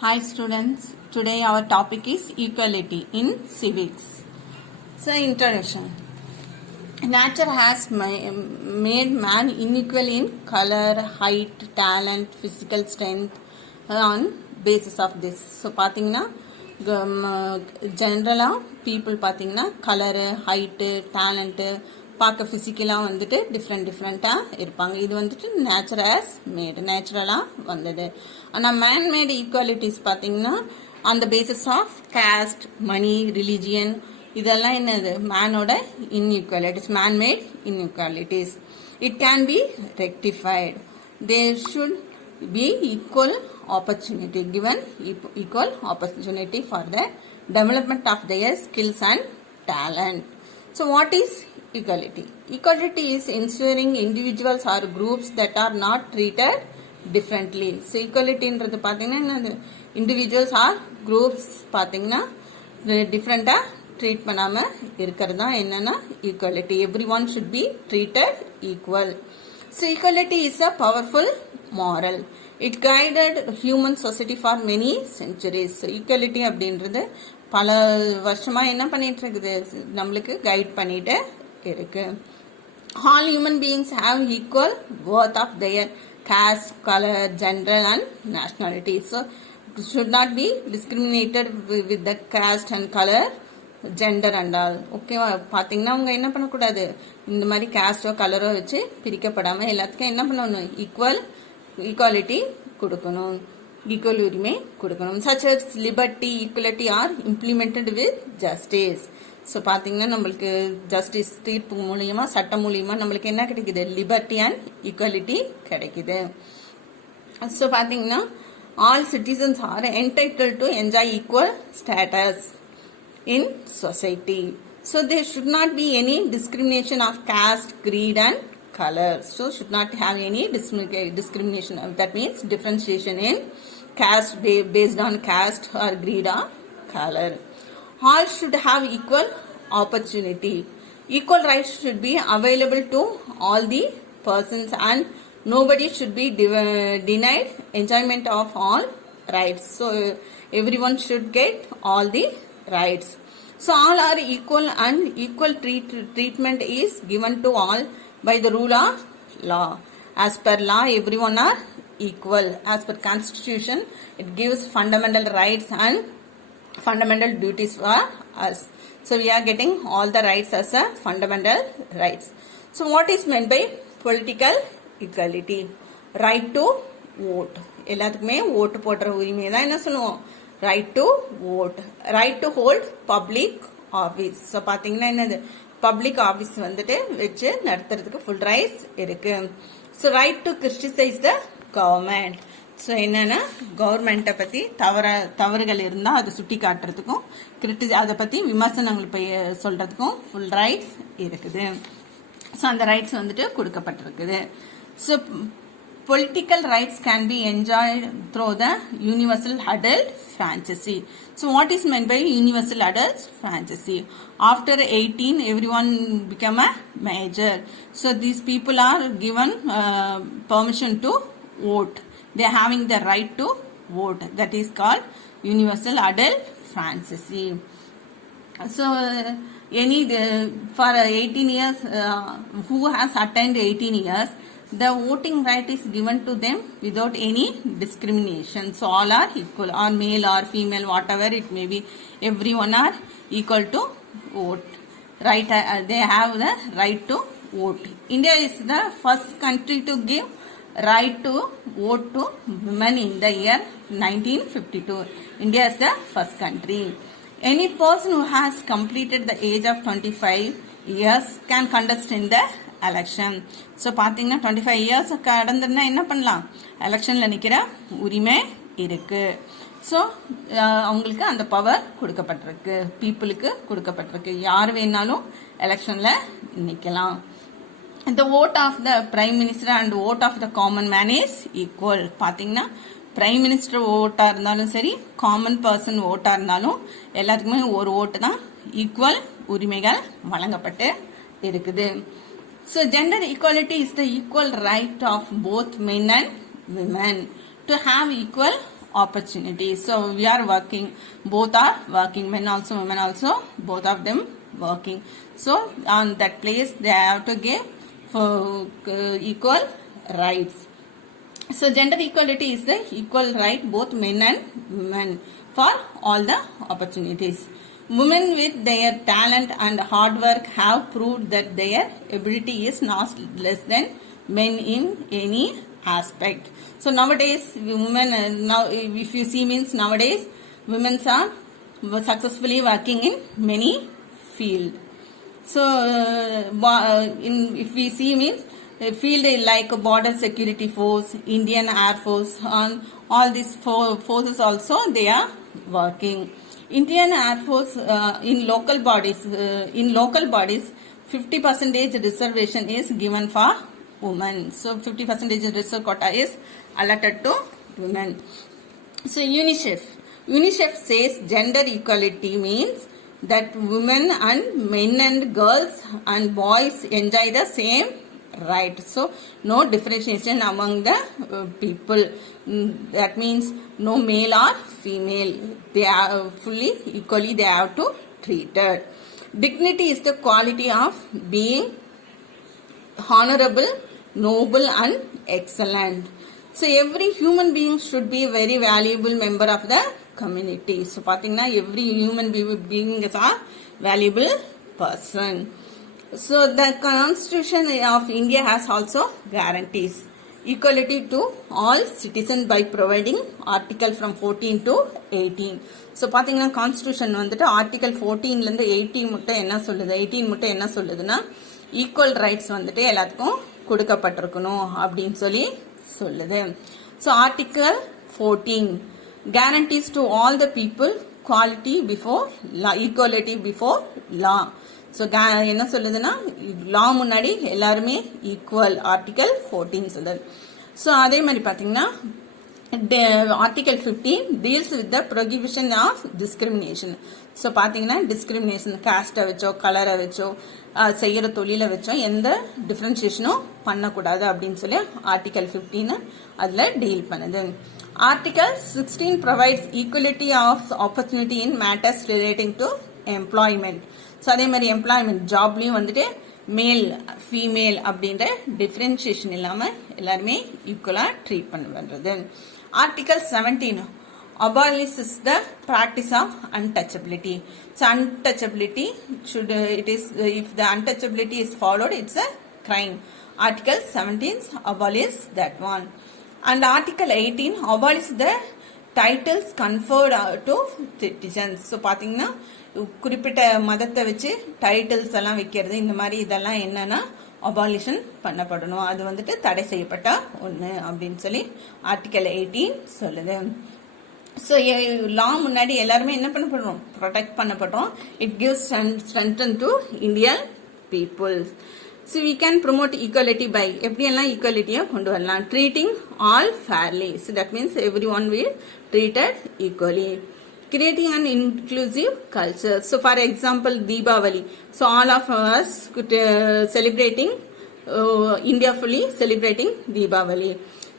Hi students, today our topic is equality in civics. So introduction. Nature has made man unequal in color, height, talent, physical strength on basis of this. So பாத்தீங்கன்னா ஜென்ரலாக பீப்புள் பார்த்தீங்கன்னா colour height talent பார்க்க ஃபிசிக்கலாக வந்துட்டு டிஃப்ரெண்ட்டாக இருப்பாங்க. இது வந்துட்டு நேச்சுரலாக வந்தது. ஆனால் மேன்மேடு ஈக்குவாலிட்டிஸ் பார்த்தீங்கன்னா அந்த basis of caste, money, religion இதெல்லாம் என்னது மேனோட inequalities, man made inequalities. It can be rectified. There should be equal opportunity, given equal opportunity for the development of their skills and talent. So what is equality? Equality is ensuring individuals or groups that are not treated differently. So equality ன்றது பாத்தீங்கன்னா individuals or groups பாத்தீங்கன்னா டிஃப்ரெண்டா ட்ரீட் பண்ணாம இருக்கிறது தான் என்னன்னா equality. Everyone should be treated equal. So equality is a powerful moral. It guided human society for many centuries. So equality அப்படின்றது பல வருஷமா என்ன பண்ணிட்டு இருக்குது, நம்மளுக்கு கைட் பண்ணிட்டு இருக்கு. All human beings have equal worth of their caste, color, gender and nationality. So should not be discriminated with the caste and color, gender and all. ஓகேவா? பார்த்தீங்கன்னா அவங்க என்ன பண்ணக்கூடாது, இந்த மாதிரி காஸ்டோ கலரோ வச்சு பிரிக்கப்படாமல் எல்லாத்துக்கும் என்ன பண்ணணும், ஈக்குவாலிட்டி கொடுக்கணும், ஈக்குவல் உரிமை கொடுக்கணும். Such as liberty, equality are implemented with justice. So பார்த்தீங்கன்னா நம்மளுக்கு ஜஸ்டிஸ் தீர்ப்பு மூலியமா, சட்டம் மூலியமா நம்மளுக்கு என்ன கிடைக்குது, லிபர்ட்டி அண்ட் ஈக்குவாலிட்டி கிடைக்குது. ஸோ பார்த்தீங்கன்னா all citizens are entitled to enjoy equal status in society. So there should not be any discrimination of caste, creed and color. So should not have any discrimination. That means differentiation in caste based on caste or creed or color. All should have equal opportunity. Equal rights should be available to all the persons and nobody should be denied enjoyment of all rights. So everyone should get all the rights. So all are equal and equal treatment is given to all by the rule of law. As per law, everyone are equal. As per constitution, it gives fundamental rights and fundamental duties for us. So we are getting all the rights as a fundamental rights. So what is meant by political equality? Right to vote. எல்லாத்துக்குமே ஓட்டு போடுற உரிமை தான் என்ன சொல்லுவோம், right to vote. Right to hold public office. So பார்த்தீங்கன்னா என்னது, public office வந்துட்டு வச்சு நடத்துறதுக்கு ஃபுல் ரைட்ஸ் இருக்கு. So right to criticise the government. So என்னன்னா கவர்மெண்ட்டை பற்றி தவறுகள் இருந்தால் அதை சுட்டி காட்டுறதுக்கும் அதை பற்றி விமர்சனங்கள் சொல்றதுக்கும் ஃபுல் ரைட்ஸ் இருக்குது. ஸோ அந்த ரைட்ஸ் வந்துட்டு கொடுக்கப்பட்டிருக்குது. So political rights can be enjoyed through the universal adult franchise. So what is meant by universal adult franchise? After 18, everyone become a major. So these people are given permission to vote. They are having the right to vote. That is called universal adult franchise. So for 18 years, who has attained 18 years, the voting right is given to them without any discrimination. So all are equal, or male or female, whatever it may be, everyone are equal to vote. Right? They have the right to vote. India is the first country to give right to vote to women in the year 1952. India is the first country. Any person who has completed the age of 25 years can contest in the election. So பார்த்தீங்கன்னா 25 இயர்ஸ் கடந்துன்னா என்ன பண்ணலாம், எலெக்ஷனில் நிற்கிற உரிமை இருக்கு. ஸோ அவங்களுக்கு அந்த பவர் கொடுக்கப்பட்டிருக்கு, பீப்புளுக்கு கொடுக்கப்பட்டிருக்கு. யார் வேணாலும் எலெக்ஷனில் நிற்கலாம். The vote of the prime minister and vote of the common man is equal. பார்த்தீங்கன்னா பிரைம் மினிஸ்டர் ஓட்டாக இருந்தாலும் சரி, காமன் பர்சன் ஓட்டாக இருந்தாலும் எல்லாத்துக்குமே ஒரு ஓட்டு தான், ஈக்குவல் உரிமைகள் வழங்கப்பட்டு இருக்குது. So gender equality is the equal right of both men and women to have equal opportunities. So we are working, both are working, men also, women also, both of them working. So on that place they have to give for equal rights. So gender equality is the equal right both men and women for all the opportunities. Women with their talent and hard work have proved that their ability is not less than men in any aspect. So nowadays women, now if you see means nowadays women are successfully working in many field. So if we see means field like border security force, Indian Air Force, on all these forces also they are working. Indian Air Force in local bodies 50% reservation is given for women. So 50% reserve quota is allotted to women. So UNICEF says gender equality means that women and men and girls and boys enjoy the same right. So no differentiation among the people. That means no male or female. They are fully equally they have to treated. Dignity is the quality of being honorable, noble and excellent. So every human being should be a very valuable member of the community. So pathina every human being is a valuable person. So the Constitution of India has also guarantees equality to all citizens by providing article from 14 to 18. So பாத்தீங்கன்னா கான்ஸ்டிடியூஷன் வந்துட்டு ஆர்டிகல் 14 ல இருந்து 18 மட்டும் என்ன சொல்லுதுன்னா equal rights வந்துட்டு எல்லாத்துக்கும் கொடுக்கப்பட்டிருக்கணும் அப்படின்னு சொல்லி சொல்லுது. So article 14 guarantees to all the people equality before law, equality before law. So என்ன சொல்லுதுன்னா லா முன்னாடி எல்லாருமே ஈக்குவல் ஆர்டிகல் 14 சொல்லுது. ஸோ அதே மாதிரி பார்த்தீங்கன்னா article 15 deals with the prohibition of discrimination. So பார்த்தீங்கன்னா டிஸ்கிரிமினேஷன் காஸ்ட்டை வச்சோ கலரை வச்சோ செய்கிற தொழிலை வச்சோ எந்த டிஃப்ரென்சியேஷனும் பண்ணக்கூடாது அப்படின்னு சொல்லி ஆர்டிகல் 15 அதில் டீல் பண்ணுது. Article 16 provides equality of opportunity in matters relating to employment. So அதே மாதிரி எம்ப்ளாய்மெண்ட் ஜாப்லையும் வந்துட்டு மேல் ஃபீமேல் அப்படின்ற டிஃப்ரென்சியேஷன் இல்லாமல் எல்லாருமே ஈக்குவலாக ட்ரீட் பண்ணுறது. ஆர்டிகல் 17 abolishes the practice of untouchability. So untouchability should if the untouchability is followed, it's a crime. Article 17 abolishes that one. And Article 18 abolishes the titles conferred to citizens. So பார்த்தீங்கன்னா குறிப்பிட்ட மதத்தை வச்சு டைட்டில்ஸ் எல்லாம் வைக்கிறது இந்த மாதிரி இதெல்லாம் என்னன்னா அபாலிஷன் பண்ணப்படணும், அது வந்துட்டு தடை செய்யப்பட்ட ஒன்று அப்படின்னு சொல்லி ஆர்டிகல் 18 சொல்லுது. ஸோ லா முன்னாடி எல்லாருமே என்ன பண்ணப்படுறோம், ப்ரொடெக்ட் பண்ணப்படுறோம். It gives strength to Indian people. So we can promote equality by எப்படியெல்லாம் ஈக்குவாலிட்டியை கொண்டு வரலாம். Treating all fairly. So that means every one will treated equally. Creating an inclusive culture. So for example Deepavali. So all of us celebrating India fully celebrating Deepavali.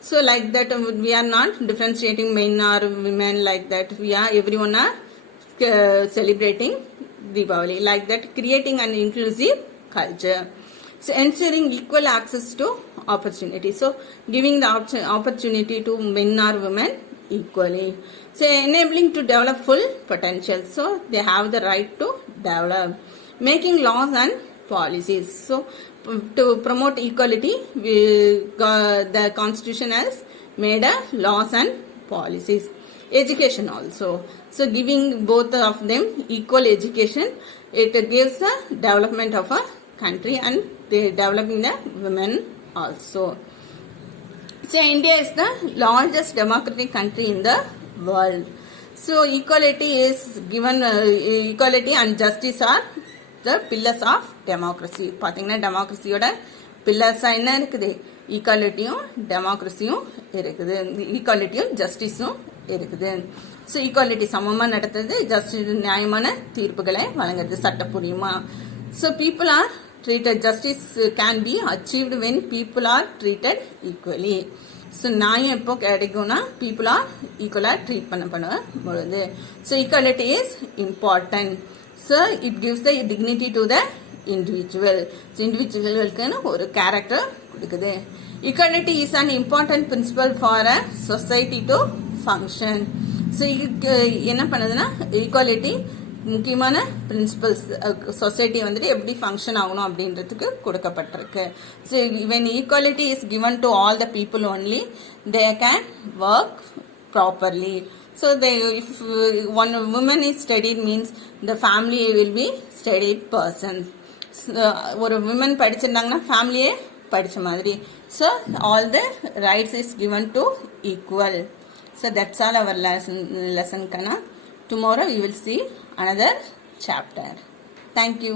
So like that we are not differentiating men or women like that. We are everyone are celebrating Deepavali like that, creating an inclusive culture. So ensuring equal access to opportunity. So giving the opportunity to men or women equally. So enabling to develop full potential. So they have the right to develop. Making laws and policies. So to promote equality, the constitution has made a laws and policies. Education also. So giving both of them equal education, it gives a development of a country and they developing the women also. So India is the largest democratic country in the world. So equality is given, equality and justice are the pillars of democracy. பாத்தீங்கன்னா டெமோக்ரஸியோட பில்லர்ஸா என்ன இருக்குது, ஈக்குவாலிட்டியும் டெமோக்ரஸியும் இருக்குது, ஈக்குவாலிட்டியும் ஜஸ்டிஸும் இருக்குது. ஸோ ஈக்குவாலிட்டி சமமாக நடத்துறது, ஜஸ்டிஸ் நியாயமான தீர்ப்புகளை வழங்குறது சட்டப்பூர்வமா. So people are treated. Justice can be achieved when people are treated equally. So நியாயம் எப்போ கிடைக்கும்னா பீப்புள் ஆர் ஈக்குவலாக ட்ரீட் பண்ண பொழுது. So equality is important. So it gives the dignity to the individual. So இண்டிவிஜுவலுக்குன்னு ஒரு கேரக்டர் கொடுக்குது. Equality is an important principle for a society to function. So என்ன பண்ணுதுன்னா ஈக்குவாலிட்டி முக்கியமான பிரின்சிபல்ஸ் சொசைட்டி வந்துட்டு எப்படி ஃபங்க்ஷன் ஆகணும் அப்படின்றதுக்கு கொடுக்கப்பட்டிருக்கு. So when equality is given to all the people only, they can work properly. So if one woman is studied means the family will be studied person. ஒரு women படிச்சிருந்தாங்கன்னா ஃபேமிலியே படிச்ச மாதிரி. So all the rights is given to equal. So that's all our lesson Kana. Tomorrow you will see another chapter. Thank you.